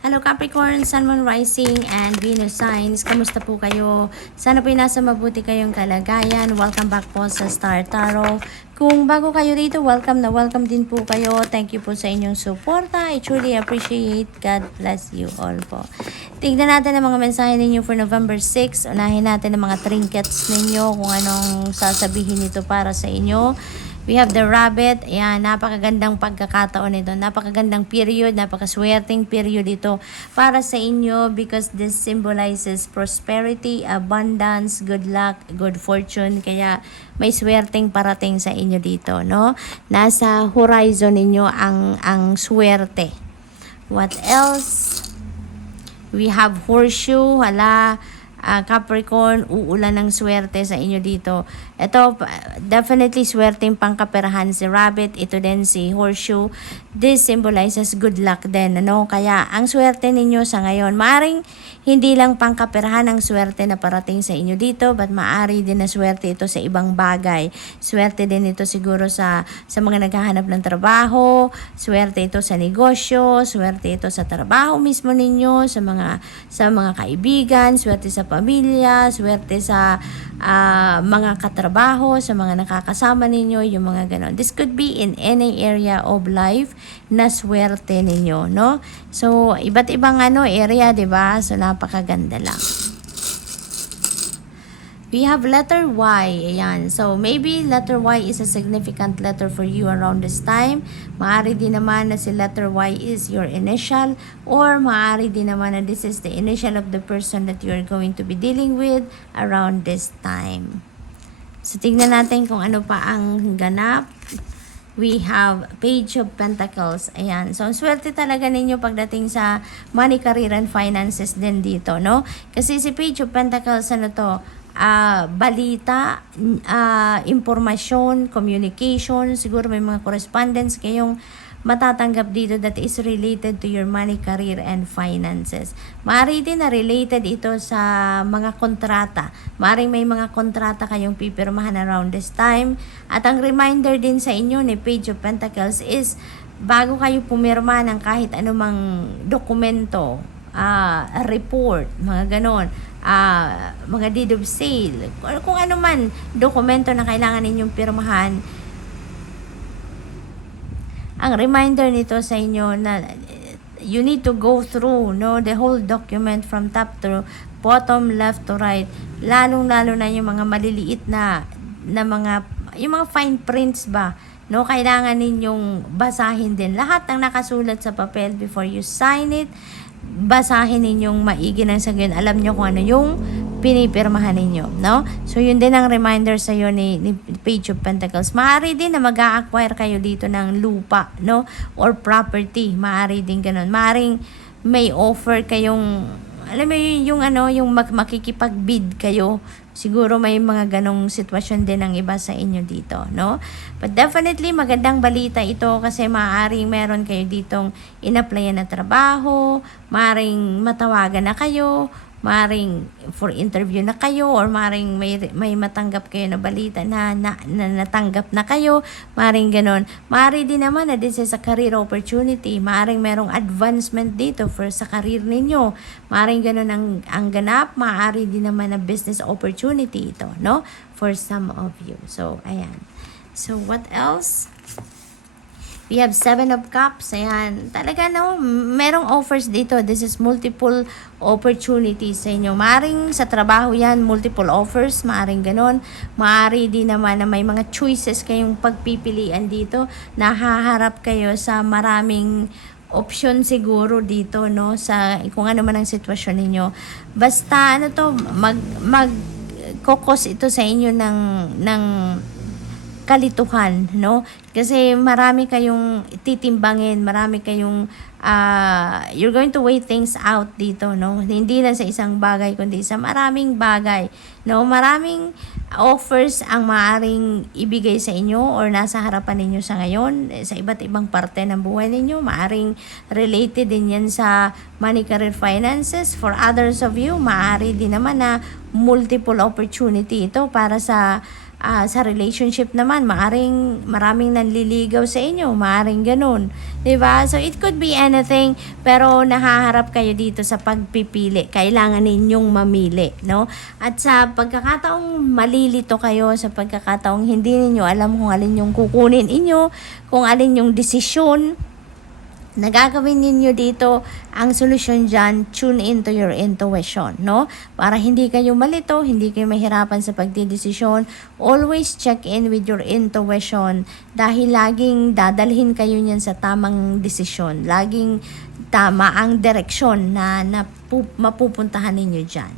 Hello Capricorn, Sun, Moon, Rising, and Venus signs. Kamusta po kayo? Sana po nasa mabuti kayong kalagayan. Welcome back po sa Star Tarot. Kung bago kayo rito, welcome na welcome din po kayo. Thank you po sa inyong suporta. I truly appreciate. God bless you all po. Tignan natin ang mga mensahe ninyo for November 6. Unahin natin ang mga trinkets ninyo kung anong sasabihin nito para sa inyo. We have the rabbit. Ayan, napakagandang pagkakataon ito. Napakagandang period, napakaswerteng period ito para sa inyo because this symbolizes prosperity, abundance, good luck, good fortune. Kaya may swerteng parating sa inyo dito, no? Nasa horizon ninyo ang swerte. What else? We have horseshoe. Hala, Capricorn, uulan ng swerte sa inyo dito. Ito, definitely swerteng pangkaperahan si rabbit. Ito din si horseshoe. This symbolizes good luck din, ano? Kaya, ang swerte ninyo sa ngayon, maaring hindi lang pangkaperahan ang swerte na parating sa inyo dito, but maari din na swerte ito sa ibang bagay. Swerte din ito siguro sa mga naghahanap ng trabaho, swerte ito sa negosyo, swerte ito sa trabaho mismo ninyo, sa mga kaibigan, swerte sa pamilya, swerte sa mga katrabaho, sa mga nakakasama ninyo, yung mga ganon. This could be in any area of life na swerte ninyo, no? So, iba't ibang area, 'di ba? So, napakaganda lang. We have letter Y. Ayan. So, maybe letter Y is a significant letter for you around this time. Maaari din naman na si letter Y is your initial, or maaari din naman na this is the initial of the person that you are going to be dealing with around this time. So, tignan natin kung ano pa ang ganap. We have Page of Pentacles. Ayan. So, ang swerte talaga ninyo pagdating sa money, career, and finances din dito, no? Kasi si Page of Pentacles, ano to? Balita, impormasyon, communication, siguro may mga correspondence kayong matatanggap dito that is related to your money, career, and finances. Maaari din na related ito sa mga kontrata. Maaari may mga kontrata kayong pipirmahan around this time. At ang reminder din sa inyo ni Page of Pentacles is bago kayo pumirma ng kahit anumang dokumento, report, mga ganon, mga deed of sale, kung ano man dokumento na kailangan ninyong pirmahan, ang reminder nito sa inyo na you need to go through, no, the whole document from top to bottom, left to right, lalong-lalo na yung mga maliliit na yung mga fine prints ba, no, kailangan ninyong basahin din lahat ng nakasulat sa papel before you sign it. Basahin ninyong maigi nang sa gayon alam nyo kung ano yung pinipirmahan ninyo, no? So, yun din ang reminder sa iyo ni Page of Pentacles. Maaari din na mag-a-acquire kayo dito ng lupa, no? Or property. Maaari din ganun. Maaring may offer kayong, alam mo yung makikipag-bid kayo. Siguro may mga ganong sitwasyon din ang iba sa inyo dito, no? But definitely, magandang balita ito kasi maaaring meron kayo ditong in-applyan na trabaho, maaaring matawagan na kayo, maaaring for interview na kayo, or maaaring may matanggap kayo na balita na natanggap na kayo, maaaring ganon. Maaari din naman na this is a career opportunity, maaaring merong advancement dito for sa career ninyo, maaaring ganon ang ganap, maaari din naman na business opportunity ito, no? For some of you. So, ayan. So, what else? We have 7 of Cups. Ayan. Talaga, no? Merong offers dito. This is multiple opportunities sa inyo. Maaring sa trabaho yan, multiple offers. Maaring ganon. Maari din naman na may mga choices kayong pagpipilian dito. Nahaharap kayo sa maraming option siguro dito, no? Sa kung ano man ang sitwasyon ninyo. Basta, kokos ito sa inyo ng kalituhan, no? Kasi marami kayong titimbangin, marami kayong you're going to weigh things out dito, no? Hindi lang sa isang bagay kundi sa maraming bagay, no? Maraming offers ang maaring ibigay sa inyo or nasa harapan ninyo sa ngayon sa iba't ibang parte ng buhay ninyo. Maaring related din yan sa money, career, finances. For others of you, maari din naman na multiple opportunity ito para sa Sa relationship naman, maraming nanliligaw sa inyo, maaring ganun. 'Di ba? So it could be anything, pero nahaharap kayo dito sa pagpipili. Kailangan ninyong mamili, no? At sa pagkakataong malilito kayo, sa pagkakataong hindi ninyo alam kung alin yung kukunin inyo, kung alin yung desisyon na gagawin ninyo dito, ang solusyon dyan, tune into your intuition, no? Para hindi kayo malito, hindi kayo mahirapan sa pagdidesisyon, always check in with your intuition dahil laging dadalhin kayo niyan sa tamang desisyon. Laging tama ang direksyon na mapupuntahan ninyo dyan.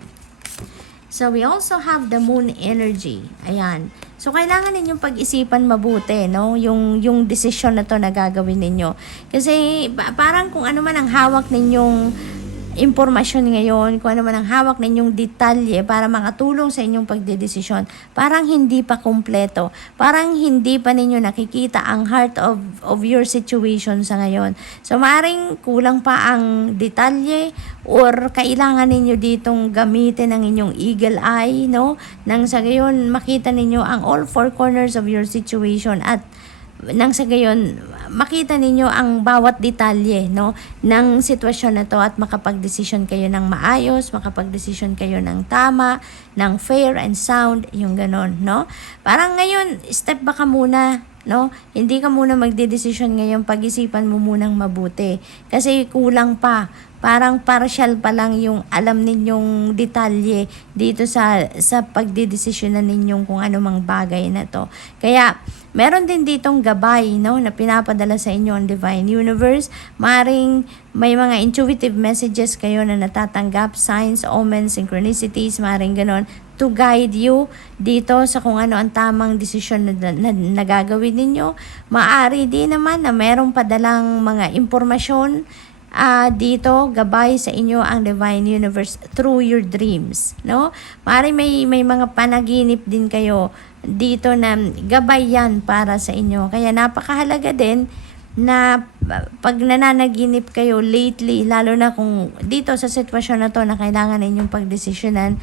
So, we also have the moon energy. Ayan. So, kailangan ninyong pag-isipan mabuti, no? Yung decision na to na gagawin ninyo. Kasi, parang kung ano man ang hawak ninyong impormasyon ngayon, kung ano man ang hawak ninyong detalye para makatulong sa inyong pagdedesisyon, parang hindi pa kumpleto. Parang hindi pa ninyo nakikita ang heart of your situation sa ngayon. So, maaaring kulang pa ang detalye or kailangan ninyo ditong gamitin ang inyong eagle eye, no? Nang sa gayon, makita ninyo ang all four corners of your situation at nang sa gayon, makita ninyo ang bawat detalye, no, ng sitwasyon na to at makapag-desisyon kayo ng maayos, makapag-desisyon kayo ng tama, ng fair and sound, yung ganon, no? Parang ngayon, step back ka muna, no? Hindi ka muna magdedesisyon ngayon, pag-isipan mo munang mabuti. Kasi kulang pa. Parang partial pa lang yung alam ninyong detalye dito sa pagdedesisyonan ninyong kung ano mang bagay na to. Kaya, meron din ditong gabay, no, na pinapadala sa inyo ang Divine Universe. Maring may mga intuitive messages kayo na natatanggap, signs, omens, synchronicities, maring ganon, to guide you dito sa kung ano ang tamang desisyon na gagawin ninyo. Maari din naman na merong padalang mga impormasyon dito, gabay sa inyo ang Divine Universe through your dreams, no? Maaaring may mga panaginip din kayo dito na gabay yan para sa inyo. Kaya napakahalaga din na pag nananaginip kayo lately, lalo na kung dito sa sitwasyon na to na kailangan ninyong pagdesisyonan,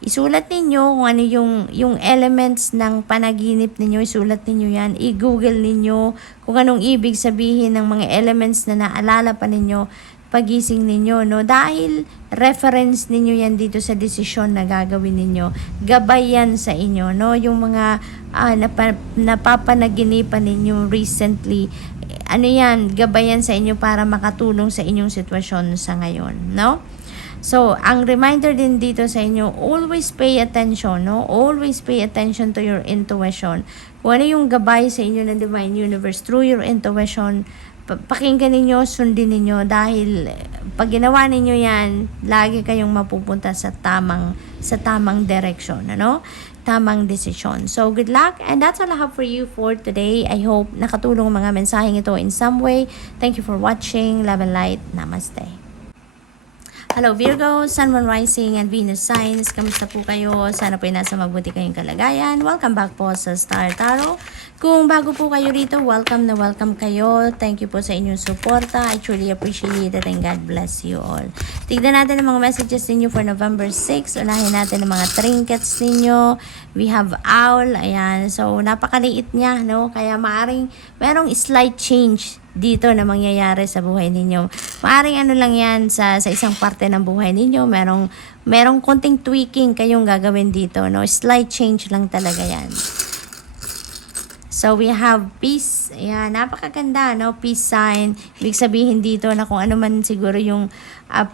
isulat ninyo kung ano yung elements ng panaginip ninyo, isulat ninyo yan, i-google ninyo kung anong ibig sabihin ng mga elements na naalala pa ninyo pagising ninyo, no? Dahil reference ninyo yan dito sa desisyon na gagawin ninyo. Gabay yan sa inyo, no? Yung mga napapanaginipan ninyo recently, ano yan, gabay yan sa inyo para makatulong sa inyong sitwasyon sa ngayon, no? So, ang reminder din dito sa inyo, always pay attention, no? Always pay attention to your intuition. Kung ano yung gabay sa inyo ng Divine Universe through your intuition, pakinggan ninyo, sundin ninyo dahil pag ginawa ninyo yan, lagi kayong mapupunta sa tamang direction, ano? Tamang desisyon. So, good luck, and that's all I have for you for today. I hope nakatulong ang mga mensaheng ito in some way. Thank you for watching. Love and light. Namaste. Hello Virgo, Sun, Moon, Rising, and Venus signs. Kamusta po kayo? Sana po ay nasa mabuti kayong kalagayan. Welcome back po sa Star Tarot. Kung bago po kayo rito, welcome na welcome kayo. Thank you po sa inyong suporta. I truly appreciate it and God bless you all. Tignan natin ang mga messages ninyo for November 6. Unahin natin ang mga trinkets ninyo. We have owl. Ayan. So, napakaliit niya, no? Kaya maaring merong slight change dito na mangyayari sa buhay ninyo. Maaring ano lang yan sa isang parte ng buhay ninyo. Merong konting tweaking kayong gagawin dito, no? Slight change lang talaga yan. So, we have peace. Ayan, napakaganda, no? Peace sign. Ibig sabihin dito na kung ano man siguro yung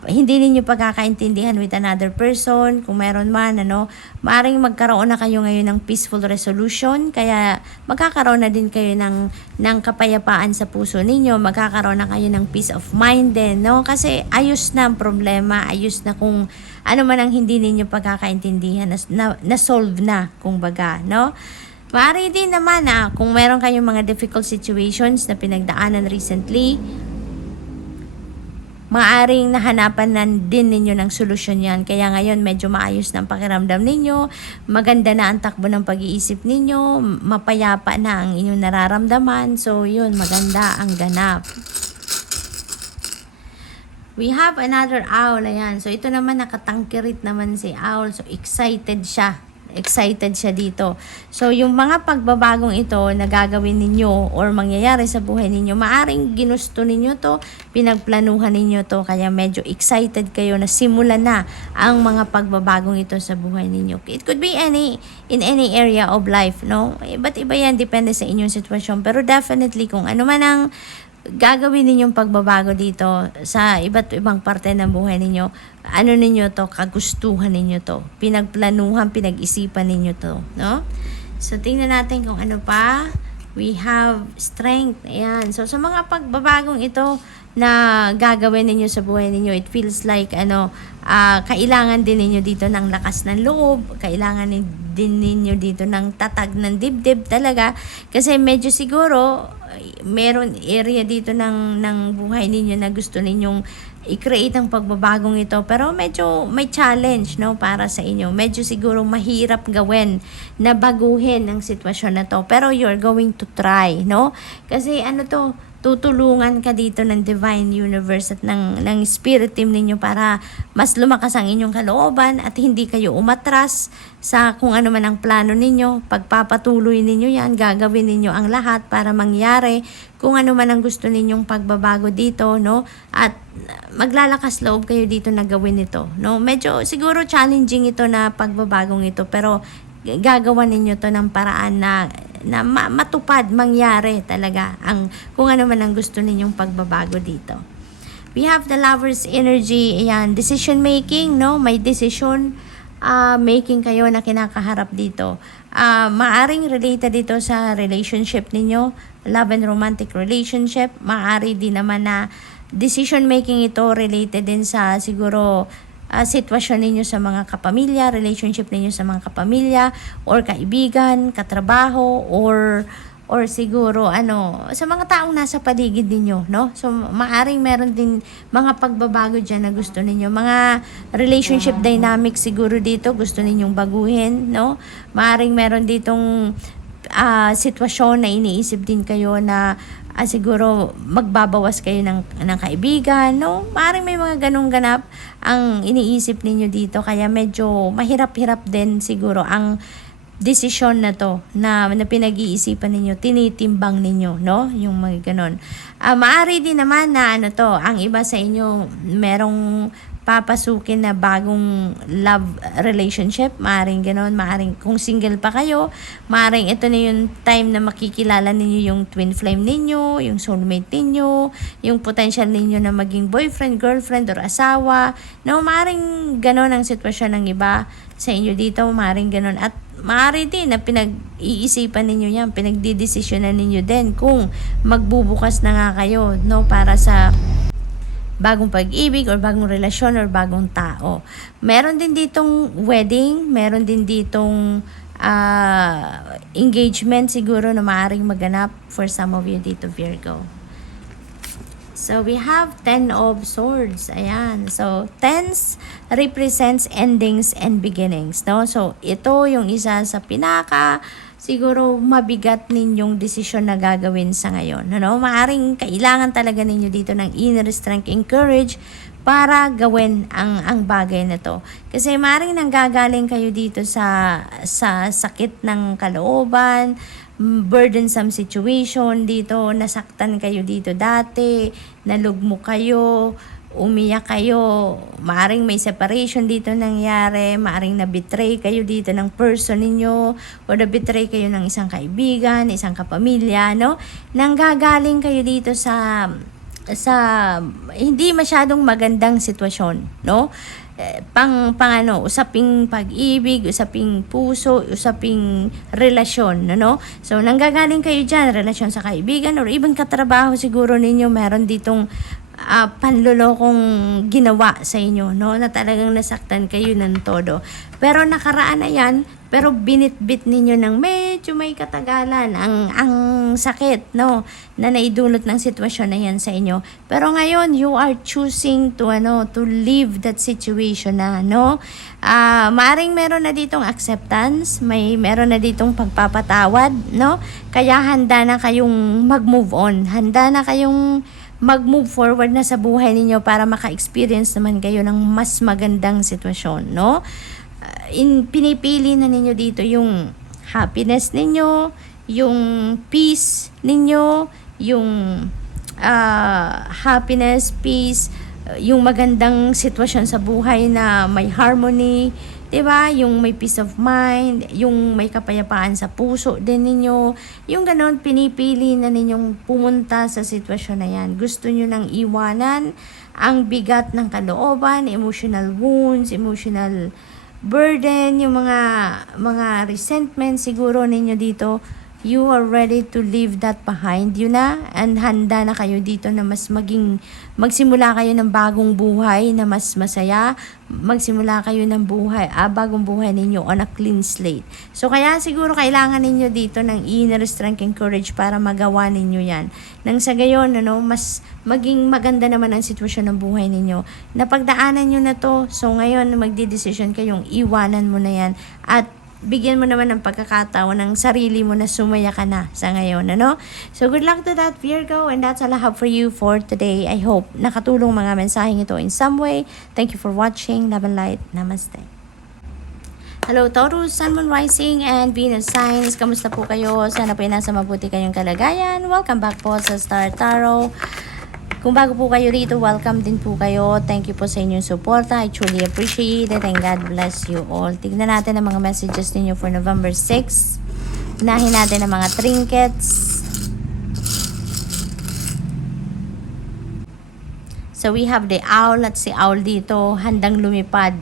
hindi ninyo pagkakaintindihan with another person, kung meron man, ano, maaaring magkaroon na kayo ngayon ng peaceful resolution, kaya magkakaroon na din kayo ng kapayapaan sa puso ninyo, magkakaroon na kayo ng peace of mind din, no? Kasi ayos na ang problema, ayos na kung ano man ang hindi ninyo pagkakaintindihan, na-solve na, kumbaga, no? Maaari din naman kung meron kayong mga difficult situations na pinagdaanan recently, maaaring nahanapan na din ninyo ng solusyon yan. Kaya ngayon medyo maayos na ang pakiramdam ninyo, maganda na ang takbo ng pag-iisip ninyo, mapayapa na ang inyong nararamdaman. So yun, maganda ang ganap. We have another owl. Ayan. So ito naman nakatangkirit naman si owl. So excited siya. Excited siya dito. So, yung mga pagbabagong ito na gagawin ninyo or mangyayari sa buhay ninyo, maaring ginusto ninyo to, pinagplanuhan ninyo to, kaya medyo excited kayo na simulan na ang mga pagbabagong ito sa buhay ninyo. It could be in any area of life, no? Iba't iba yan, depende sa inyong sitwasyon. Pero definitely, kung ano man ang gagawin ninyong pagbabago dito sa iba't ibang parte ng buhay ninyo, ano ninyo to, kagustuhan ninyo to, pinagplanuhan, pinag-isipan ninyo to, no? So, tingnan natin kung ano pa. We have strength. Ayan. So, sa mga pagbabagong ito na gagawin ninyo sa buhay ninyo, it feels like, kailangan din ninyo dito ng lakas ng loob, kailangan din ninyo dito ng tatag ng dibdib talaga, kasi medyo siguro, meron area dito ng buhay ninyo na gusto ninyong i-create ang pagbabagong ito, pero medyo may challenge, no, para sa inyo. Medyo siguro mahirap gawin na baguhin ang sitwasyon na to, pero you're going to try, no? Kasi tutulungan ka dito ng Divine Universe at ng Spirit Team ninyo para mas lumakas ang inyong kalooban at hindi kayo umatras sa kung ano man ang plano ninyo. Pagpapatuloy ninyo yan, gagawin ninyo ang lahat para mangyari kung ano man ang gusto ninyong pagbabago dito, no? At maglalakas loob kayo dito na gawin ito, no? Medyo siguro challenging ito na pagbabagong ito, pero gagawa ninyo to ng paraan na matupad, mangyari talaga ang kung ano man ang gusto ninyong pagbabago dito. We have the Lover's energy. Ayan, decision making, no? May decision making kayo na kinakaharap dito. Maaring related dito sa relationship ninyo, love and romantic relationship. Maari din naman na decision making ito related din sa siguro sitwasyon ninyo sa mga kapamilya, relationship ninyo sa mga kapamilya or kaibigan, katrabaho, or siguro sa mga taong nasa paligid ninyo, no? So maaring meron din mga pagbabago diyan na gusto ninyo, mga relationship dynamics siguro dito gusto ninyong baguhin, no? Maaring meron ditong sitwasyon na iniisip din kayo na siguro magbabawas kayo ng kaibigan, no? Maaaring may mga ganong ganap ang iniisip ninyo dito, kaya medyo mahirap-hirap din siguro ang desisyon na to na pinag-iisipan ninyo, tinitimbang ninyo, no? Yung mga ganon. Maaari din naman na ang iba sa inyo merong papasukin na bagong love relationship, maaring gano'n, maaring kung single pa kayo, maaring ito na yung time na makikilala ninyo yung twin flame ninyo, yung soulmate ninyo, yung potential ninyo na maging boyfriend, girlfriend, or asawa, no, maaring gano'n ang sitwasyon ng iba sa inyo dito, maaring gano'n, at maaari din na pinag-iisipan ninyo yan, pinagdidesisyonan ninyo din kung magbubukas na nga kayo, no, para sa bagong pag-ibig or bagong relasyon or bagong tao. Meron din ditong wedding, meron din ditong engagement siguro na maaaring maganap for some of you dito, Virgo. So, we have 10 of Swords. Ayan. So, 10 represents endings and beginnings, no? So, ito yung isa sa siguro mabigat ninyong desisyon na gagawin sa ngayon. Ano? Maaring kailangan talaga ninyo dito ng inner strength and courage para gawin ang bagay na to. Kasi maaring nanggagaling kayo dito sa sakit ng kalooban, burdensome situation dito, nasaktan kayo dito dati, nalugmo kayo, umiyak kayo, maaring may separation dito nangyari, maaring na-betray kayo dito ng person ninyo, o na-betray kayo ng isang kaibigan, isang kapamilya, no? Nanggagaling kayo dito sa hindi masyadong magandang sitwasyon, no? Usaping pag-ibig, usaping puso, usaping relasyon, no? So, nanggagaling kayo dyan, relasyon sa kaibigan, or even katrabaho siguro ninyo, meron ditong panlulokong ginawa sa inyo, no? Na talagang nasaktan kayo ng todo. Pero nakaraan na yan, pero binitbit ninyo ng medyo may katagalan ang sakit, no? Na naidulot ng sitwasyon na yan sa inyo. Pero ngayon, you are choosing to leave that situation na, no? Maaring meron na ditong acceptance, meron na ditong pagpapatawad, no? Kaya handa na kayong mag-move on. Handa na kayong mag-move forward na sa buhay ninyo para maka-experience naman kayo ng mas magandang sitwasyon, no? pinipili na ninyo dito yung happiness ninyo, yung peace ninyo, yung happiness, peace, yung magandang sitwasyon sa buhay na may harmony, 'di ba? Yung may peace of mind, yung may kapayapaan sa puso din ninyo. Yung ganoon, pinipili na ninyong pumunta sa sitwasyon na 'yan. Gusto niyo nang iwanan ang bigat ng kalooban, emotional wounds, emotional burden, yung mga resentment siguro ninyo dito. You are ready to leave that behind you na, and handa na kayo dito na magsimula kayo ng bagong buhay na mas masaya, magsimula kayo ng bagong buhay ninyo on a clean slate. So kaya siguro kailangan ninyo dito ng inner strength and courage para magawa ninyo yan. Nang sa gayon, mas maging maganda naman ang sitwasyon ng buhay ninyo. Napagdaanan nyo na to, so ngayon magdidesisyon kayong iwanan mo na yan at bigyan mo naman ng pagkakataon ng sarili mo na sumaya ka na sa ngayon, So, good luck to that, Virgo, and that's all I have for you for today. I hope nakatulong mga mensaheng ito in some way. Thank you for watching. Love and light. Namaste. Hello, Taurus, Sun, Moon, Rising, and Venus signs. Kamusta po kayo? Sana po ay nasa mabuti kayong kalagayan. Welcome back po sa Star Tarot. Kung bago po kayo rito, welcome din po kayo. Thank you po sa inyong suporta. I truly appreciate it and God bless you all. Tignan natin ang mga messages ninyo for November 6. Unahin natin ang mga trinkets. So we have the owl at si owl dito handang lumipad.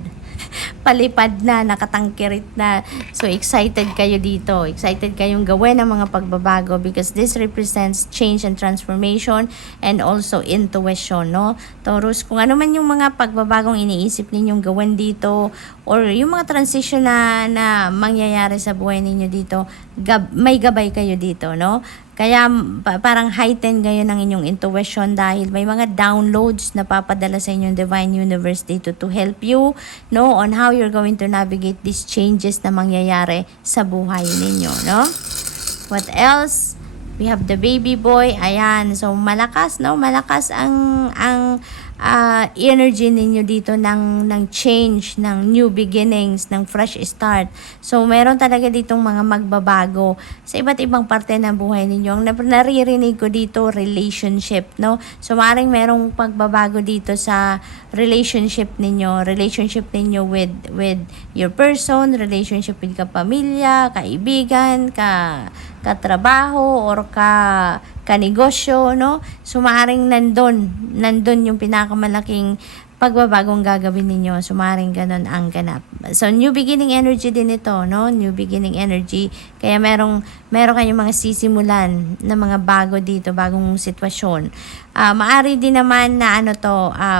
Palipad na, nakatangkirit na. So, excited kayo dito. Excited kayong gawin ang mga pagbabago because this represents change and transformation and also intuition, Taurus, kung ano man yung mga pagbabagong iniisip ninyong gawin dito or yung mga transition na mangyayari sa buhay ninyo dito, may gabay kayo dito, Kaya parang heighten kayo ng inyong intuition dahil may mga downloads na papadala sa inyong Divine Universe dito to help you on how you're going to navigate these changes na mangyayari sa buhay ninyo. What else? We have the baby boy. Ayan. So malakas, malakas ang energy ninyo dito ng change, ng new beginnings, ng fresh start. So, meron talaga ditong mga magbabago sa iba't ibang parte ng buhay ninyo. Ang naririnig ko dito, relationship, So, maaaring merong pagbabago dito sa relationship ninyo with your person, relationship with kapamilya, kaibigan, katrabaho, or kanegosyo, So, maaaring nandun yung pinakamalaking pagbabagong gagawin ninyo. So, maaaring ganun ang ganap. So, new beginning energy din ito, New beginning energy. Kaya merong kayong mga sisimulan na mga bago dito, bagong sitwasyon. Maari din naman na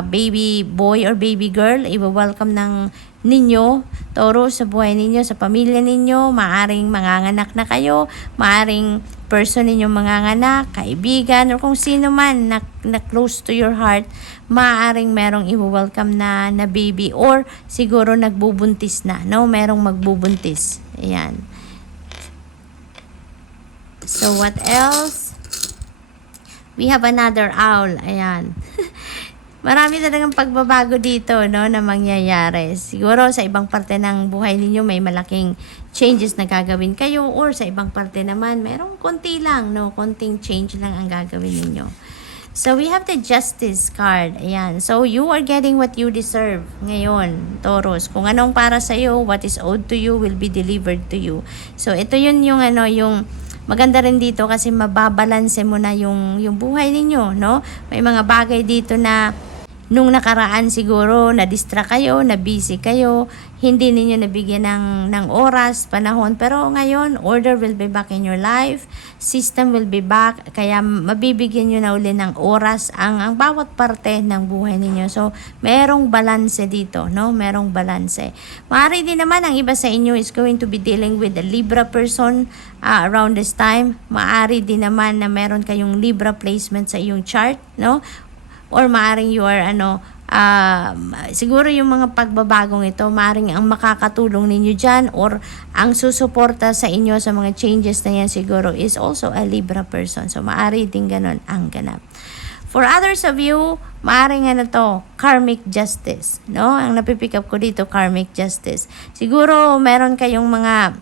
baby boy or baby girl, i-welcome ng ninyo, Taurus, sa buhay ninyo, sa pamilya ninyo. Maaring manganganak na kayo, maaring person ninyong manganganak, kaibigan, or kung sino man na close to your heart, maaring merong i-welcome na baby, or siguro nagbubuntis na, merong magbubuntis. Ayan. So, what else? We have another owl. Ayan. Marami talagang pagbabago dito, na mangyayari. Siguro sa ibang parte ng buhay ninyo may malaking changes na gagawin kayo, or sa ibang parte naman merong konti lang, konting change lang ang gagawin ninyo. So we have the Justice card. Ayan. So you are getting what you deserve ngayon, Taurus. Kung anong para sa iyo, what is owed to you will be delivered to you. So ito yung maganda rin dito kasi mababalanse mo na yung buhay ninyo, May mga bagay dito na nung nakaraan siguro na-distract kayo, na-busy kayo, hindi ninyo nabigyan ng oras, panahon. Pero ngayon, order will be back in your life, system will be back, kaya mabibigyan nyo na uli ng oras ang bawat parte ng buhay ninyo. So, merong balanse dito, Merong balanse. Maaari din naman ang iba sa inyo is going to be dealing with a Libra person around this time. Maaari din naman na meron kayong Libra placement sa iyong chart, Or maaring you are siguro yung mga pagbabagong ito, maaring ang makakatulong ninyo dyan or ang susuporta sa inyo sa mga changes na yan siguro is also a Libra person. So maari din ganun ang ganap. For others of you, maaaring ano to, karmic justice, no? Ang napipick up ko dito, karmic justice. Siguro meron kayong mga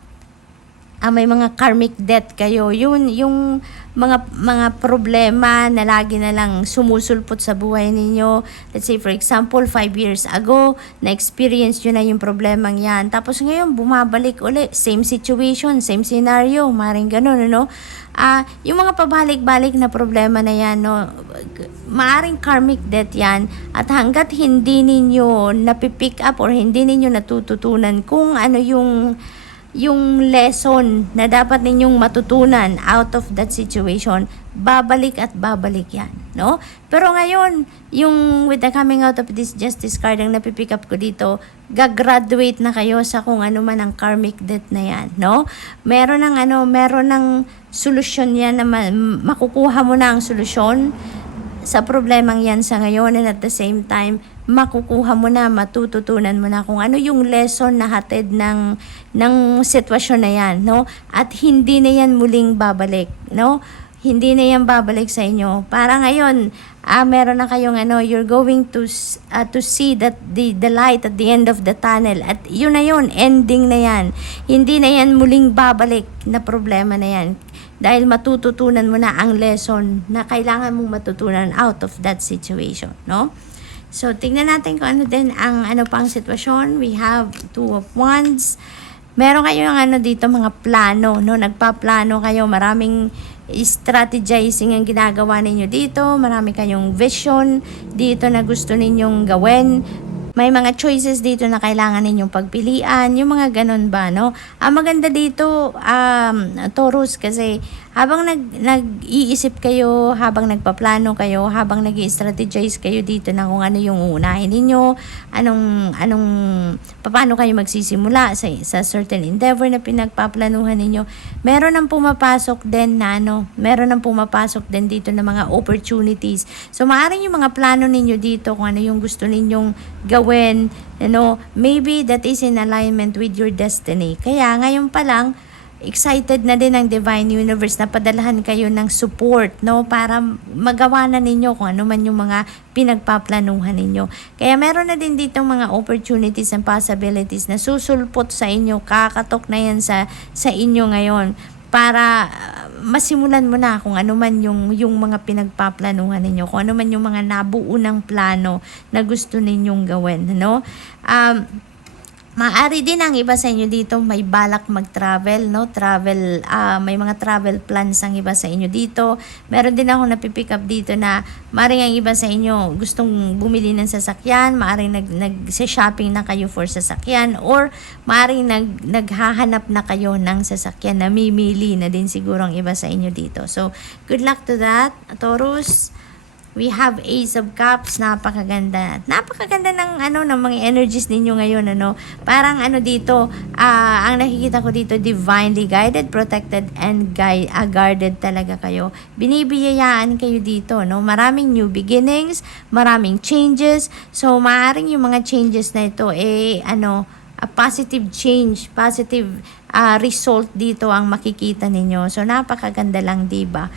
may mga karmic debt kayo. Yun yung mga problema na lagi na lang sumusulpot sa buhay ninyo. Let's say for example, 5 years ago, na-experience nyo na yung problemang yan. Tapos ngayon, bumabalik uli. Same situation, same scenario. Maring ganun, ano? Yung mga pabalik-balik na problema na yan, no? Maaring karmic debt yan. At hanggat hindi ninyo napipick up or hindi ninyo natututunan kung ano yung lesson na dapat ninyong matutunan out of that situation, babalik at babalik yan, no? Pero ngayon, yung with the coming out of this justice card, ang napipick up ko dito, gagraduate na kayo sa kung ano man ang karmic debt na yan, no? Meron ng solusyon yan na makukuha mo na ang solusyon sa problemang yan sa ngayon, and at the same time, makukuha mo na, matututunan mo na kung ano yung lesson na hatid ng sitwasyon na yan, no? At hindi na yan muling babalik, no? Hindi na yan babalik sa inyo. Para ngayon, meron na kayong you're going to see that the light at the end of the tunnel. At yun na yun, ending na yan. Hindi na yan muling babalik na problema na yan. Dahil matututunan mo na ang lesson na kailangan mong matutunan out of that situation, no? So, tingnan natin kung ano din ang pang sitwasyon. We have Two of Wands. Meron kayong dito, mga plano, no? Nagpaplano kayo, maraming strategizing ang ginagawa ninyo dito, marami kayong vision dito na gusto ninyong gawin. May mga choices dito na kailangan ninyong pagpilian, yung mga ganun ba, no? Ang maganda dito, Taurus, kasi habang nag-iisip kayo, habang nagpaplano kayo, habang nag-i-strategize kayo dito na kung ano yung uunahin ninyo, paano kayo magsisimula sa certain endeavor na pinagpaplanuhan ninyo, meron nang pumapasok din dito na mga opportunities. So, maaaring yung mga plano ninyo dito, kung ano yung gusto ninyong gawin, maybe that is in alignment with your destiny. Kaya ngayon pa lang, excited na din ang Divine Universe na padalahan kayo ng support, no? Para magawa na ninyo kung ano man yung mga pinagpaplanuhan ninyo. Kaya meron na din dito mga opportunities and possibilities na susulpot sa inyo, kakatok na yan sa inyo ngayon para masimulan mo na kung ano man yung mga pinagpaplanuhan ninyo, kung ano man yung mga nabuo ng plano na gusto ninyong gawin, no? Maaari din ang iba sa inyo dito may balak mag-travel, no? May mga travel plans ang iba sa inyo dito. Meron din ako napipick up dito na maaring ang iba sa inyo gustong bumili ng sasakyan, maaring nag-shopping na kayo for sasakyan, or maaring naghahanap na kayo ng sasakyan, namimili na din siguro ang iba sa inyo dito. So, good luck to that, Taurus. We have Ace of Cups, napakaganda. Napakaganda ng mga energies ninyo ngayon, Parang dito, ang nakikita ko dito, divinely guided, protected, and guarded talaga kayo. Binibiyayaan kayo dito, no? Maraming new beginnings, maraming changes. So, maaaring yung mga changes na ito, a positive change, positive result dito ang makikita ninyo. So, napakaganda lang, diba?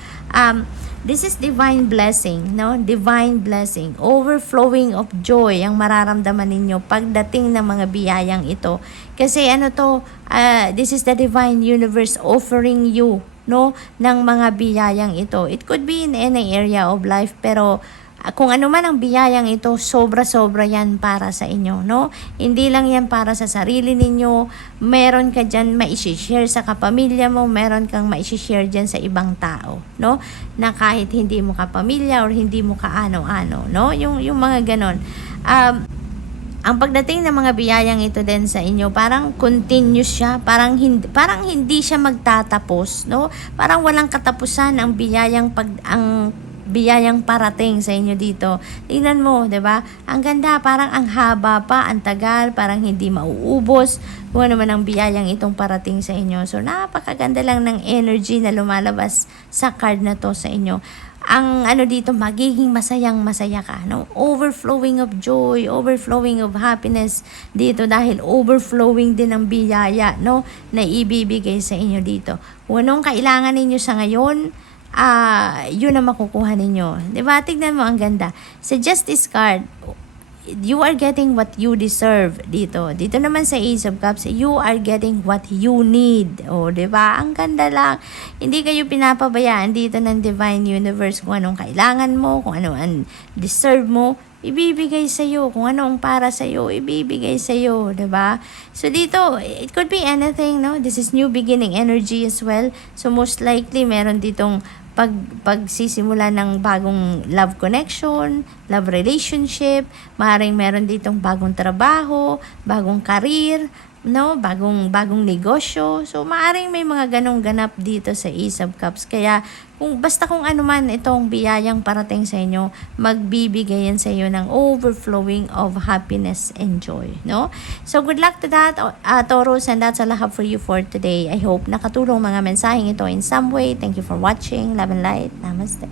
This is divine blessing, no? Divine blessing. Overflowing of joy ang mararamdaman ninyo pagdating ng mga biyayang ito. Kasi this is the divine universe offering you, no? Ng mga biyayang ito. It could be in any area of life, pero kung ano man ang biyayang ito, sobra-sobra yan para sa inyo, no? Hindi lang yan para sa sarili ninyo. Meron ka dyan ma-share sa kapamilya mo, meron kang ma-share dyan sa ibang tao, no? Na kahit hindi mo kapamilya or hindi mo kaano-ano, no? Yung mga ganon. Ang pagdating ng mga biyayang ito din sa inyo, parang continuous siya, parang hindi siya magtatapos, no? Parang walang katapusan ang biyayang parating sa inyo dito. Tingnan mo, 'di ba? Ang ganda, parang ang haba pa, ang tagal, parang hindi mauubos kung ano man ang biyayang itong parating sa inyo. So, napakaganda lang ng energy na lumalabas sa card na to sa inyo. Ang dito, magiging masayang-masaya ka, no? Overflowing of joy, overflowing of happiness dito dahil overflowing din ng biyaya, no? Na ibibigay sa inyo dito. Kung anong kailangan ninyo sa ngayon, yun ang makukuha ninyo. Diba? Tignan mo, ang ganda. Sa Justice card, you are getting what you deserve dito. Dito naman sa Ace of Cups, you are getting what you need. O, diba? Ang ganda lang. Hindi kayo pinapabayaan dito ng Divine Universe kung anong kailangan mo, kung ano ang deserve mo, ibibigay sa'yo. Kung ano ang para sa'yo, ibibigay sa'yo. Diba? So, dito, it could be anything, no? This is new beginning energy as well. So, most likely, meron ditong pagsisimula ng bagong love connection, love relationship, maaaring meron ditong bagong trabaho, bagong career, no, bagong negosyo. So maaaring may mga ganong ganap dito sa Ace of Cups. Kaya basta kung ano man itong biyayang parating sa inyo, magbibigay yan sa iyo ng overflowing of happiness and joy, no? So good luck to that, Taurus, and that's all I have for you for today. I hope nakatulong mga mensaheng ito in some way. Thank you for watching. Love and light. Namaste.